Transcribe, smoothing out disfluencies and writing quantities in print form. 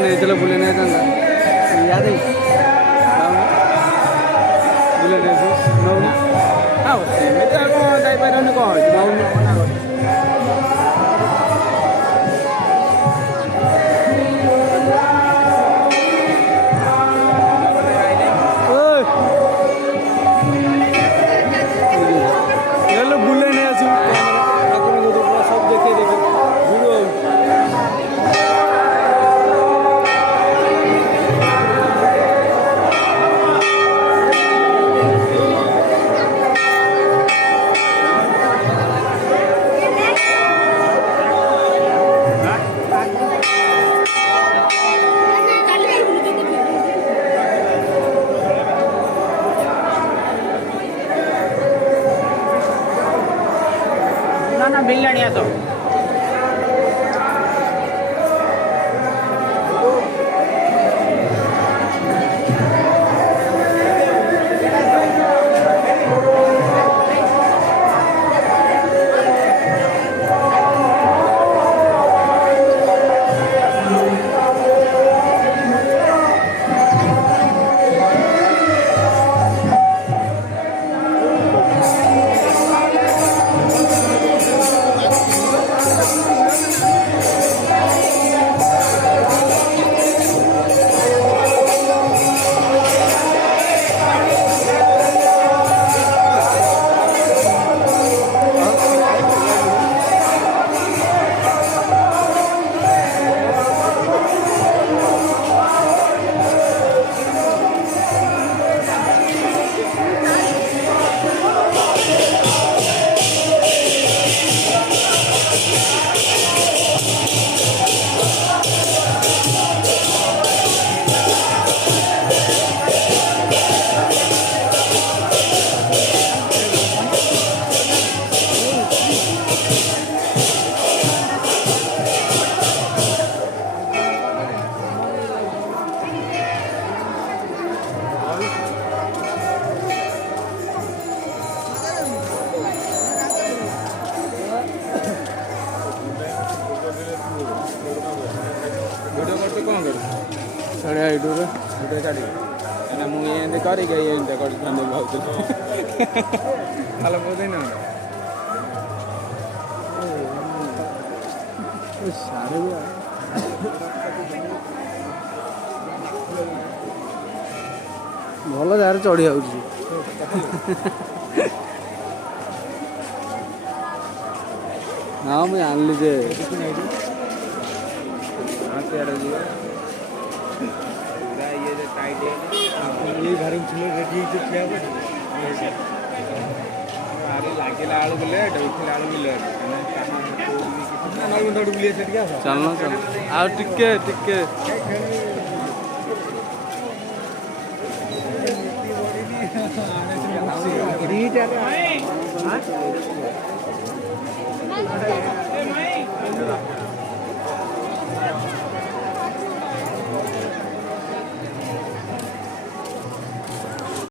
ନେଇଥିଲେ ବୁଲେଇ ନେଇଥାନ୍ତା ଇଆଡ଼େ ବୁଲେଇ ନେଇଛୁ ନଉନୁ ଆଉ ସେମିତି ଆଉ କ'ଣ ଯାଇପାରିବନି କ'ଣ ହେଇଛି ନଉନୁ ବୁଲେଇ ନେଇ ଆସିବୁ ସବୁ ଦେଖେଇ ଦେବି ଭିଡ଼ିଓ ना बिल्लाणी आसो ଛାଡ଼ିଆ ୟୁଟ୍ୟୁବ୍ରେ ଭିଡ଼ିଓ ଛାଡ଼ିବି କାହିଁକିନା ମୁଁ ଏମିତି କରିକି ଏମିତି କରିଥାନ୍ତି ଭାବୁଥିଲି ଭଲ କହୁଥିଲି ନା ସାରେ ବି ଭଲ ଜାଗାରେ ଚଢ଼ି ଯାଉଛି ହଁ ମୁଁ ଜାଣିଲି ଯେ ସିଆଡ଼େ ଯିବା ये घर रेडी ठिया ଲାଗିଲା ବେଳକୁ ଲେଟ୍ ଉଠିଲା ବେଳକୁ ଲେଟ୍ ଚାଲ ଚାଲ ଆଉ ଟିକେ ଟିକେ दिटा